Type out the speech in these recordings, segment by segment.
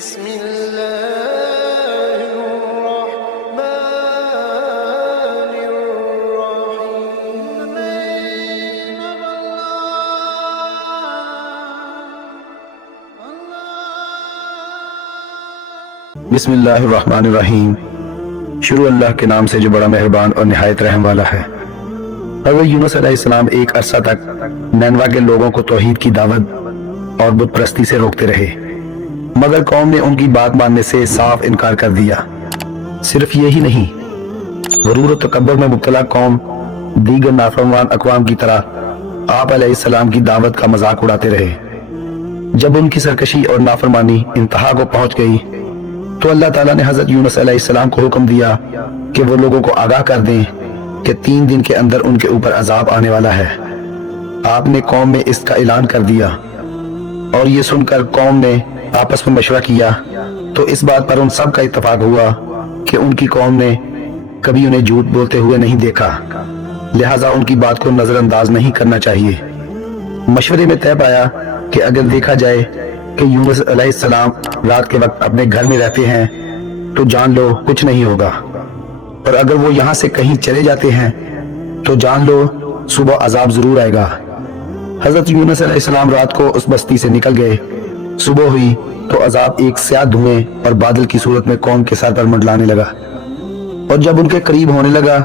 بسم الله الرحمن الرحيم. بسم اللہ الرحمن الرحیم. شروع اللہ کے نام سے جو بڑا مہربان اور نہایت رحم والا ہے. حضرت یونس علیہ السلام ایک عرصہ تک نینوا کے لوگوں کو توحید کی دعوت اور بت پرستی سے روکتے رہے، مگر قوم نے ان کی بات ماننے سے صاف انکار کر دیا. صرف یہی نہیں، غرور و تکبر میں مبتلا قوم دیگر نافرمان اقوام کی طرح آپ علیہ السلام کی دعوت کا مذاق اڑاتے رہے. جب ان کی سرکشی اور نافرمانی انتہا کو پہنچ گئی تو اللہ تعالیٰ نے حضرت یونس علیہ السلام کو حکم دیا کہ وہ لوگوں کو آگاہ کر دیں کہ 3 دن کے اندر ان کے اوپر عذاب آنے والا ہے. آپ نے قوم میں اس کا اعلان کر دیا، اور یہ سن کر قوم نے آپس میں مشورہ کیا تو اس بات پر ان سب کا اتفاق ہوا کہ ان کی قوم نے کبھی انہیں جھوٹ بولتے ہوئے نہیں دیکھا، لہٰذا ان کی بات کو نظر انداز نہیں کرنا چاہیے. مشورے میں طے پایا کہ اگر دیکھا جائے کہ یونس علیہ السلام رات کے وقت اپنے گھر میں رہتے ہیں تو جان لو کچھ نہیں ہوگا، اور اگر وہ یہاں سے کہیں چلے جاتے ہیں تو جان لو صبح عذاب ضرور آئے گا. حضرت یونس علیہ السلام رات کو اس بستی سے نکل گئے. صبح ہوئی تو عذاب ایک سیاہ دھوئیں اور بادل کی صورت میں قوم کے سر پر منڈلانے لگا، اور جب ان کے قریب ہونے لگا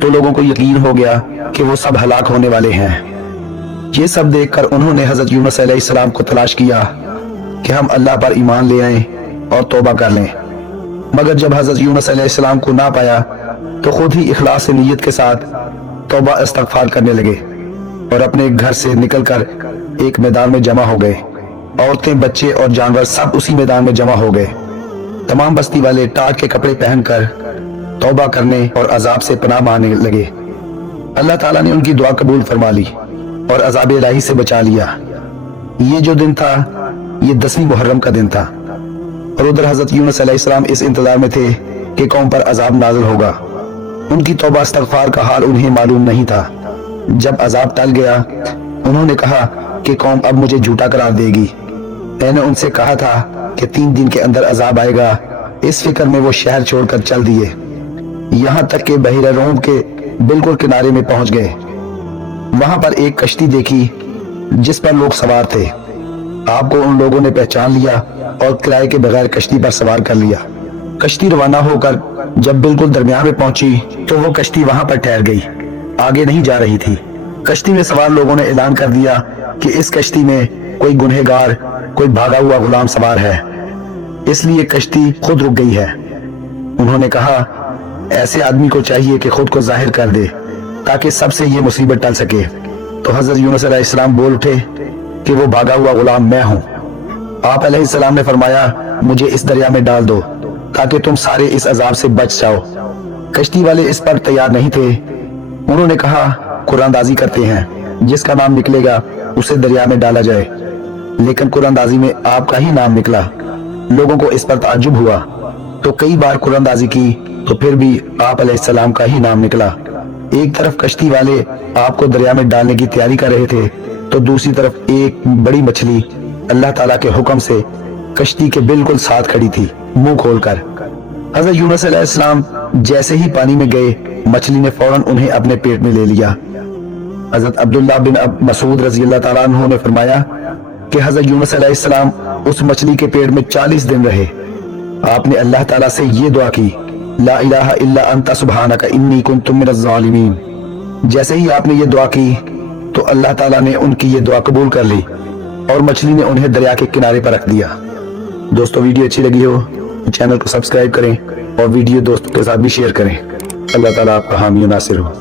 تو لوگوں کو یقین ہو گیا کہ وہ سب ہلاک ہونے والے ہیں. یہ سب دیکھ کر انہوں نے حضرت یونس علیہ السلام کو تلاش کیا کہ ہم اللہ پر ایمان لے آئیں اور توبہ کر لیں، مگر جب حضرت یونس علیہ السلام کو نہ پایا تو خود ہی اخلاص نیت کے ساتھ توبہ استغفار کرنے لگے اور اپنے گھر سے نکل کر ایک میدان میں جمع ہو گئے. عورتیں، بچے اور جانور سب اسی میدان میں جمع ہو گئے. تمام بستی والے ٹاٹ کے کپڑے پہن کر توبہ کرنے اور عذاب سے پناہ مانگنے لگے. اللہ تعالیٰ نے ان کی دعا قبول فرما لی اور عذاب الہی سے بچا لیا. یہ جو دن تھا یہ 10ویں محرم کا دن تھا، اور ادھر حضرت یونس علیہ السلام اس انتظار میں تھے کہ قوم پر عذاب نازل ہوگا. ان کی توبہ استغفار کا حال انہیں معلوم نہیں تھا. جب عذاب ٹل گیا انہوں نے کہا کہ قوم اب مجھے جھوٹا قرار دے گی. میں نے ان سے کہا تھا کہ 3 دن کے اندر عذاب آئے گا. اس فکر میں وہ شہر چھوڑ کر چل دیے، یہاں تک کہ بحیرہ روم کے بالکل کنارے میں پہنچ گئے. وہاں پر ایک کشتی دیکھی جس پر لوگ سوار تھے. آپ کو ان لوگوں نے پہچان لیا اور کرائے کے بغیر کشتی پر سوار کر لیا. کشتی روانہ ہو کر جب بالکل درمیان میں پہنچی تو وہ کشتی وہاں پر ٹھہر گئی، آگے نہیں جا رہی تھی. کشتی میں سوار لوگوں نے اعلان کر دیا کہ اس کشتی میں کوئی گنہگار، کوئی بھاگا ہوا غلام سوار ہے، اس لیے کشتی خود رک گئی ہے. انہوں نے کہا ایسے آدمی کو چاہیے کہ خود کو ظاہر کر دے تاکہ سب سے یہ مصیبت ٹل سکے. تو حضرت یونس علیہ السلام بول اٹھے کہ وہ بھاگا ہوا غلام میں ہوں. آپ علیہ السلام نے فرمایا مجھے اس دریا میں ڈال دو تاکہ تم سارے اس عذاب سے بچ جاؤ. کشتی والے اس پر تیار نہیں تھے. انہوں نے کہا قرآن اندازی کرتے ہیں، جس کا نام نکلے گا اسے دریا میں ڈالا جائے. لیکن قرآن اندازی میں آپ کا ہی نام نکلا. لوگوں کو اس پر تعجب ہوا تو کئی بار قرآن اندازی کی تو پھر بھی آپ علیہ السلام کا ہی نام نکلا. ایک طرف کشتی والے آپ کو دریا میں ڈالنے کی تیاری کر رہے تھے تو دوسری طرف ایک بڑی مچھلی اللہ تعالیٰ کے حکم سے کشتی کے بالکل ساتھ کھڑی تھی، منہ کھول کر. حضرت یونس علیہ السلام جیسے ہی پانی میں گئے مچھلی نے فوراً انہیں اپنے پیٹ میں لے لیا. حضرت عبداللہ بن مسعود رضی اللہ تعالیٰ عنہ نے فرمایا کہ حضرت یونس علیہ السلام اس مچھلی کے پیٹ میں 40 دن رہے. آپ نے اللہ تعالیٰ سے یہ دعا کی لا الہ الا انت سبحانک انی کنت من الظالمین. جیسے ہی آپ نے یہ دعا کی تو اللہ تعالیٰ نے ان کی یہ دعا قبول کر لی اور مچھلی نے انہیں دریا کے کنارے پر رکھ دیا. دوستو ویڈیو اچھی لگی ہو چینل کو سبسکرائب کریں اور ویڈیو دوستوں کے ساتھ بھی شیئر کریں. اللہ تعالیٰ آپ کا حامی و ناصر ہو.